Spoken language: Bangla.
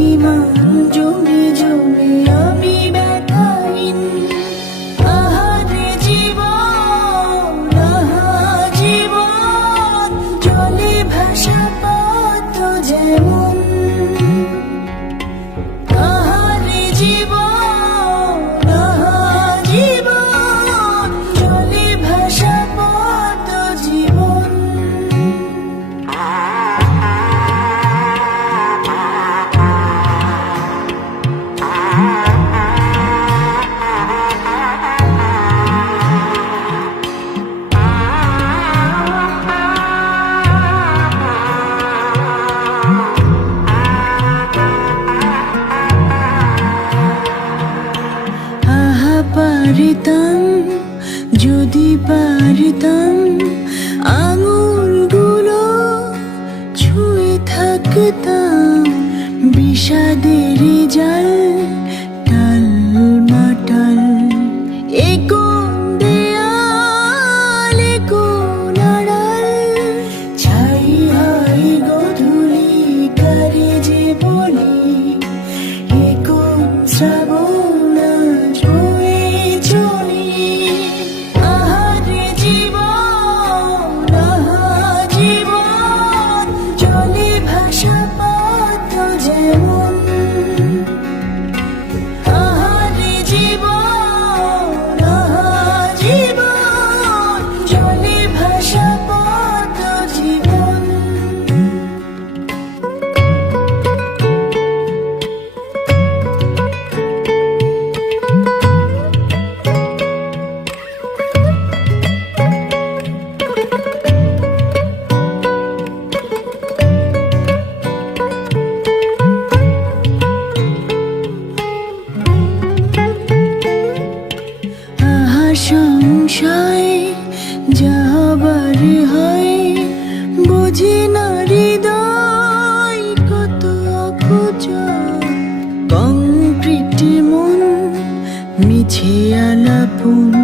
অভিমান জমে জমে আমি ব্যথাহীন। আহারে জীবন, আহা জীবন, জলে ভাসা পদ্ম যেমন। আহারে জীবন, আহা জীবন, জলে ভাসা পদ্ম জীবন। পারিতাম যদি পারিতাম আঙুলগুলো ছুঁয়ে থাকতাম বিষাদের জাল টাল মাটাল। এ কোন দেয়াল, এ কোন আড়াল, ছাই হয় গধূলি কারে যে বলি। এ কোন শ্রাবণ যেমন। আহারে জীবন, আহা জীবন, জলে ভাসা পদ্ম জীবন। সংশয় যাবার হয় বুঝি না হৃদয় কত অপচয়। কংক্রিট মন মিছে আলাপন